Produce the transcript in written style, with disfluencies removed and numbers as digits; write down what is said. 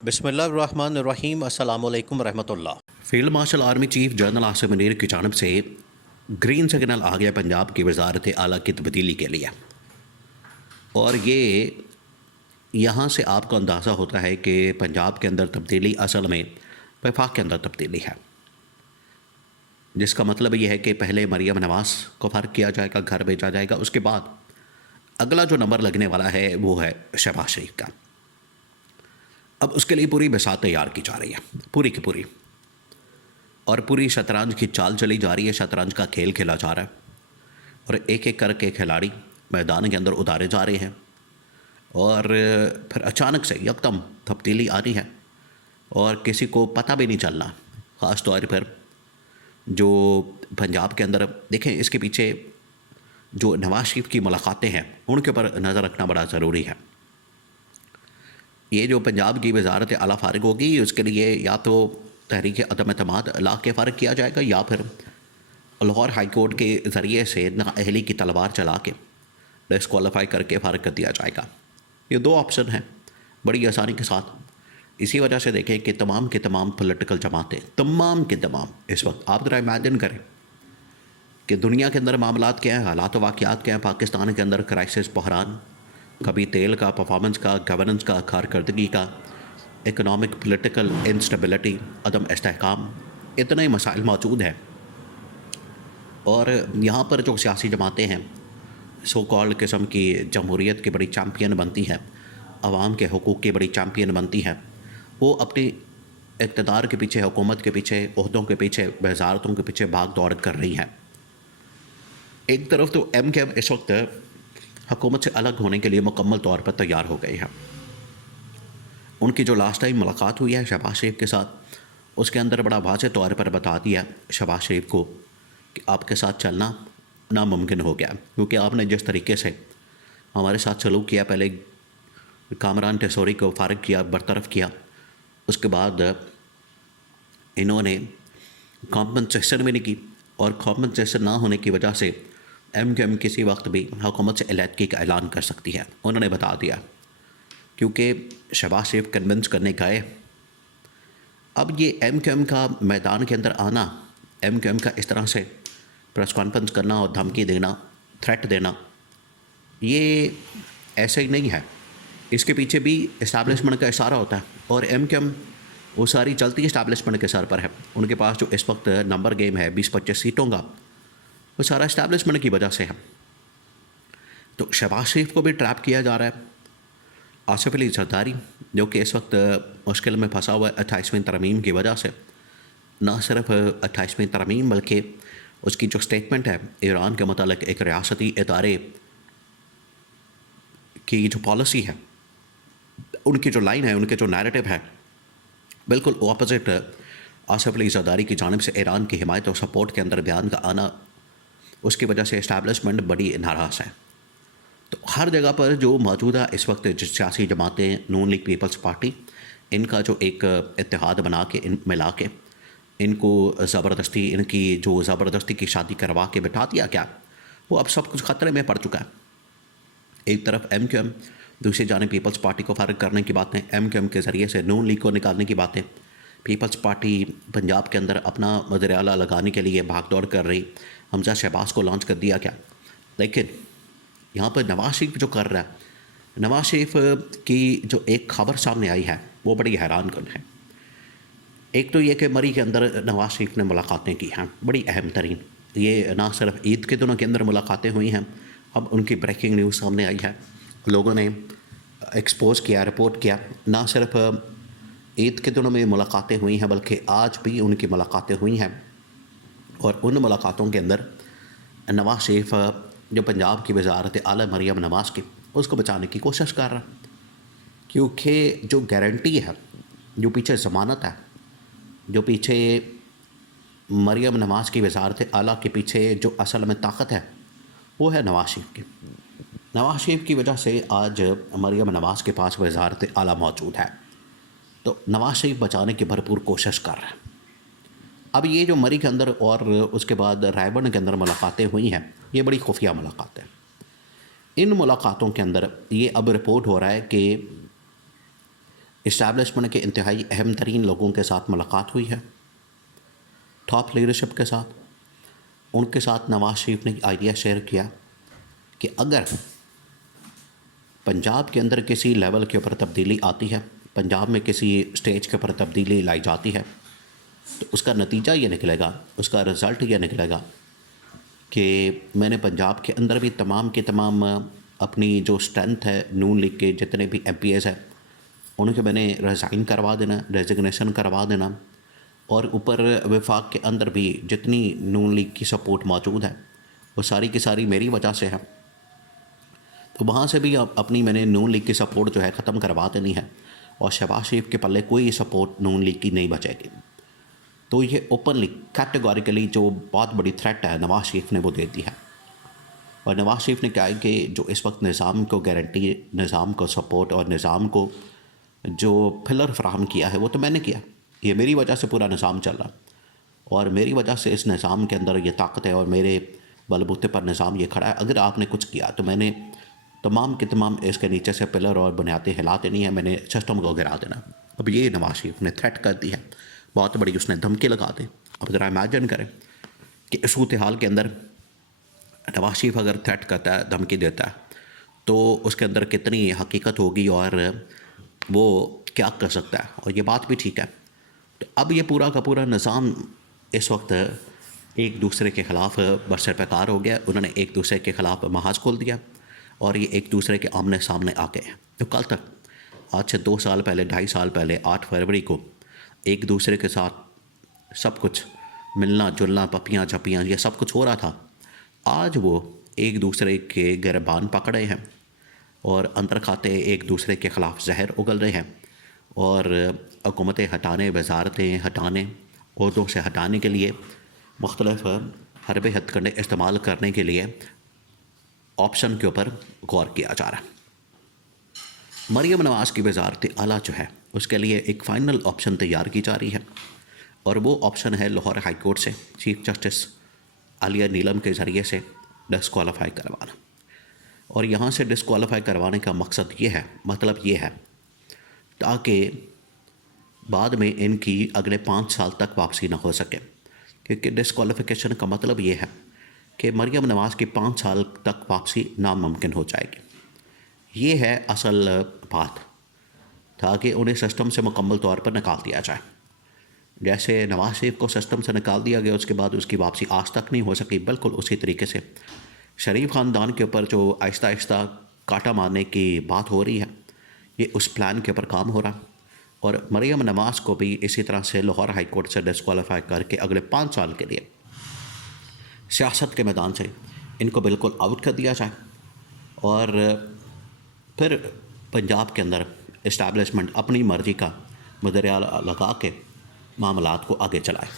बिस्मिल्लाहिर्रहमानिर्रहीम अस्सलामुअलैकुम रहमतुल्लाह। Field marshal army chief general Asim Munir की जानब से ग्रीन सिग्नल आ गया पंजाब की वजारत आला की तब्दीली के लिए। और ये यहाँ से आपको अंदाज़ा होता है कि पंजाब के अंदर तब्दीली असल में वफाक के अंदर तब्दीली है, जिसका मतलब ये है कि पहले मरियम नवाज़ को फ़र्क किया जाएगा, घर भेजा जाएगा, उसके बाद अगला जो नंबर लगने वाला है वो है शहबाज शरीफ का। अब उसके लिए पूरी बिसात तैयार की जा रही है, पूरी की पूरी, और पूरी शतरंज की चाल चली जा रही है, शतरंज का खेल खेला जा रहा है और एक एक करके खिलाड़ी मैदान के अंदर उतारे जा रहे हैं। और फिर अचानक से यकदम तब्दीली आनी है और किसी को पता भी नहीं चलना। ख़ास तौर पर जो पंजाब के अंदर देखें, इसके पीछे जो नवाज शरीफ की मुलाकातें हैं उनके ऊपर नज़र रखना बड़ा ज़रूरी है। ये जो पंजाब की वजारत आला फ़ारिग होगी, उसके लिए या तो तहरीक अदम एतमाद ला के फ़ारिग किया जाएगा या फिर लाहौर हाई कोर्ट के ज़रिए से नाअहली की तलवार चला के डिस्क्वालीफाई करके फ़ारिग कर दिया जाएगा। ये दो ऑप्शन हैं बड़ी आसानी के साथ। इसी वजह से देखें कि तमाम के तमाम पॉलिटिकल जमातें, तमाम के तमाम इस वक्त आप ज़रा इमेजिन करें कि दुनिया के अंदर मामलात क्या हैं, हालात वाक़यात क्या हैं। पाकिस्तान के अंदर क्राइसिस, बहरान, कभी तेल का, परफॉर्मेंस का, गवर्नेंस का, कारकर्दगी का, इकनॉमिक पॉलिटिकल इंस्टेबिलिटी, अदम इस्तेहकाम, इतने ही मसाइल मौजूद हैं। और यहाँ पर जो सियासी जमातें हैं, सो कॉल्ड किस्म की जमहूरियत की बड़ी चैम्पियन बनती है, अवाम के हकूक़ की बड़ी चैम्पियन बनती है, वो अपनी इक़्तिदार के पीछे, हुकूमत के पीछे, ओहदों के पीछे, वज़ारतों के पीछे भाग दौड़ कर रही हैं। एक तरफ तो MKM इस वक्त हुकूमत से अलग होने के लिए मुकम्मल तौर पर तैयार हो गए हैं। उनकी जो लास्ट टाइम मुलाकात हुई है शहबाज शरीफ के साथ, उसके अंदर बड़ा वाज़ेह तौर पर बता दिया शहबाज शरीफ को कि आपके साथ चलना नामुमकिन हो गया, क्योंकि आपने जिस तरीके से हमारे साथ सलूक किया, पहले कामरान टेसोरी को फ़ारिग किया, बरतरफ़ किया, उसके बाद इन्होंने कॉम्पनसेशन भी नहीं की, और कॉम्पनसेशन ना होने की वजह से MKM किसी वक्त भी हुकूमत से अलहदगी का ऐलान कर सकती है। उन्होंने बता दिया, क्योंकि शहबाज शरीफ कन्विंस करने गए। अब ये MKM का मैदान के अंदर आना, MKM का इस तरह से प्रेस कॉन्फ्रेंस करना और धमकी देना, थ्रेट देना, ये ऐसे ही नहीं है। इसके पीछे भी इस्टेब्लिशमेंट का इशारा होता है, और MKM वो सारी चलती इस्टेब्लिशमेंट के सर पर है। उनके पास जो इस वक्त नंबर गेम है 20-25 सीटों का, वो सारा इस्टेब्लिशमेंट की वजह से है। तो शहबाज शरीफ को भी ट्रैप किया जा रहा है। आसिफ अली जरदारी जो कि इस वक्त मुश्किल में फंसा हुआ है 28वीं तरमीम की वजह से, ना सिर्फ 28वीं तरमीम बल्कि उसकी जो स्टेटमेंट है ईरान के मतलब एक रियासती इदारे की जो पॉलिसी है, उनकी जो लाइन है, उनके जो नैरेटिव है, बिल्कुल ऑपोजिट आसिफ अली जरदारी की जानिब से ईरान की हिमायत और सपोर्ट के अंदर बयान का आना, उसकी वजह से इस्टेब्लिशमेंट बड़ी नाराज़ है। तो हर जगह पर जो मौजूदा इस वक्त सियासी जमातें, नून लीग पीपल्स पार्टी, इनका जो एक इत्तेहाद बना के, इन मिला के इनको ज़बरदस्ती, इनकी जो ज़बरदस्ती की शादी करवा के बिठा दिया गया, वो अब सब कुछ ख़तरे में पड़ चुका है। एक तरफ MKM, दूसरी जानिब पीपल्स पार्टी को फ़ारिग करने की बातें, MKM के ज़रिए से नून लीग को निकालने की बातें, पीपल्स पार्टी पंजाब के अंदर अपना वज़ीर आला लगाने के लिए भाग दौड़ कर रही, हमजा शहबाज को लॉन्च कर दिया गया। लेकिन यहाँ पर नवाज शरीफ जो कर रहा है, नवाज शरीफ की जो एक खबर सामने आई है वो बड़ी हैरान कन है। एक तो ये कि मरी के अंदर नवाज शरीफ ने मुलाकातें की हैं, बड़ी अहम तरीन। ये ना सिर्फ ईद के दिनों के अंदर मुलाकातें हुई हैं, अब उनकी ब्रेकिंग न्यूज़ सामने आई है, लोगों ने एक्सपोज किया, रिपोर्ट किया। ना सिर्फ ईद के दिनों में मुलाकातें हुई हैं, बल्कि आज भी उनकी मुलाकातें हुई हैं, और उन मुलाकातों के अंदर नवाज शरीफ जो पंजाब की वज़ारत आला मरियम नवाज़ की, उसको बचाने की कोशिश कर रहा है। क्योंकि जो गारंटी है, जो पीछे ज़मानत है, जो पीछे मरियम नवाज़ की वज़ारत आला के पीछे जो असल में ताकत है, वो है नवाज शरीफ की। नवाज शरीफ की वजह से आज मरियम नवाज़ के पास वज़ारत आला मौजूद है। तो नवाज शरीफ बचाने की भरपूर कोशिश कर रहा है। अब ये जो मरी के अंदर और उसके बाद रायबन के अंदर मुलाकातें हुई हैं, ये बड़ी खुफिया मुलाकातें। इन मुलाकातों के अंदर ये अब रिपोर्ट हो रहा है कि इस्टेब्लिशमेंट के इंतहाई अहम तरीन लोगों के साथ मुलाकात हुई है, टॉप लीडरशिप के साथ। उनके साथ नवाज शरीफ ने आइडिया शेयर किया कि अगर पंजाब के अंदर किसी लेवल के ऊपर तब्दीली आती है, पंजाब में किसी स्टेज के ऊपर तब्दीली लाई जाती है, तो उसका नतीजा ये निकलेगा, उसका रिज़ल्ट ये निकलेगा कि मैंने पंजाब के अंदर भी तमाम के तमाम अपनी जो स्ट्रेंथ है, नून लीग के जितने भी MPs हैं, उनके मैंने रिज़ाइन करवा देना, रेजिग्नेशन करवा देना। और ऊपर वफाक के अंदर भी जितनी नून लीग की सपोर्ट मौजूद है वो सारी की सारी मेरी वजह से है। तो वहाँ से भी अपनी मैंने नून लीग की सपोर्ट जो है ख़त्म करवा देनी है और शहबाज शरीफ के पल्ले कोई सपोर्ट नून लीग की नहीं बचेगी। तो ये ओपनली कैटेगोरिकली जो बहुत बड़ी थ्रेट है नवाज शरीफ ने वो दे दी है। और नवाज शरीफ ने क्या है कि जो इस वक्त निज़ाम को गारंटी, निज़ाम को सपोर्ट और निज़ाम को जो पिलर फराहम किया है वो तो मैंने किया। ये मेरी वजह से पूरा निज़ाम चल रहा और मेरी वजह से इस निज़ाम के अंदर ये ताकत है और मेरे बलबूते पर निज़ाम ये खड़ा है। अगर आपने कुछ किया तो मैंने तमाम के तमाम इसके नीचे से पिलर और बुनियादें हिला देनी है, मैंने सिस्टम को गिरा देना। अब ये नवाज शरीफ ने थ्रेट कर दी है, बहुत बड़ी उसने धमकी लगा दी। अब ज़रा इमेजिन करें कि इस सूरत हाल के अंदर नवाज शरीफ अगर थ्रेट करता है, धमकी देता है, तो उसके अंदर कितनी हकीकत होगी और वो क्या कर सकता है। और ये बात भी ठीक है। तो अब ये पूरा का पूरा निज़ाम इस वक्त एक दूसरे के ख़िलाफ़ बरसर पैकार हो गया। उन्होंने एक दूसरे के ख़िलाफ़ महाज खोल दिया और ये एक दूसरे के आमने सामने आ गए हैं। तो कल तक, आज से 2 साल पहले, 2.5 साल पहले 8 फरवरी को एक दूसरे के साथ सब कुछ मिलना जुलना, पपियाँ झपियाँ, ये सब कुछ हो रहा था। आज वो एक दूसरे के गिरबान पकड़े हैं और अंदर खाते एक दूसरे के ख़िलाफ़ जहर उगल रहे हैं और हुकूमतें हटाने, वजारतें हटाने, ओहदों से हटाने के लिए मुख्तलिफ हरबे हथकंडे इस्तेमाल करने के लिए ऑप्शन के ऊपर गौर किया जा रहा है। मरियम नवाज़ की वजारत आला जो है उसके लिए एक फ़ाइनल ऑप्शन तैयार की जा रही है और वो ऑप्शन है लाहौर हाई कोर्ट से चीफ जस्टिस आलिया नीलम के ज़रिए से डिस्क्वालीफाई करवाना। और यहाँ से डिस्क्वालीफाई करवाने का मकसद ये है, मतलब ये है ताकि बाद में इनकी अगले 5 साल तक वापसी ना हो सके। क्योंकि डिस्क्वालिफिकेशन का मतलब ये है कि मरियम नवाज़ की 5 साल तक वापसी नामुमकिन हो जाएगी। ये है असल बात, ताकि उन्हें सिस्टम से मुकम्मल तौर पर निकाल दिया जाए। जैसे नवाज शरीफ को सिस्टम से निकाल दिया गया, उसके बाद उसकी वापसी आज तक नहीं हो सकी, बिल्कुल उसी तरीके से शरीफ ख़ानदान के ऊपर जो आहिस्ता आहिस्ता काटा मारने की बात हो रही है, ये उस प्लान के ऊपर काम हो रहा। और मरियम नवाज़ को भी इसी तरह से लाहौर हाई कोर्ट से डिस्क्वालीफाई करके अगले 5 साल के लिए सियासत के मैदान से इनको बिल्कुल आउट कर दिया जाए और फिर पंजाब के अंदर इस्टेब्लिशमेंट अपनी मर्ज़ी का मुदरिया लगा के मामलात को आगे चलाए।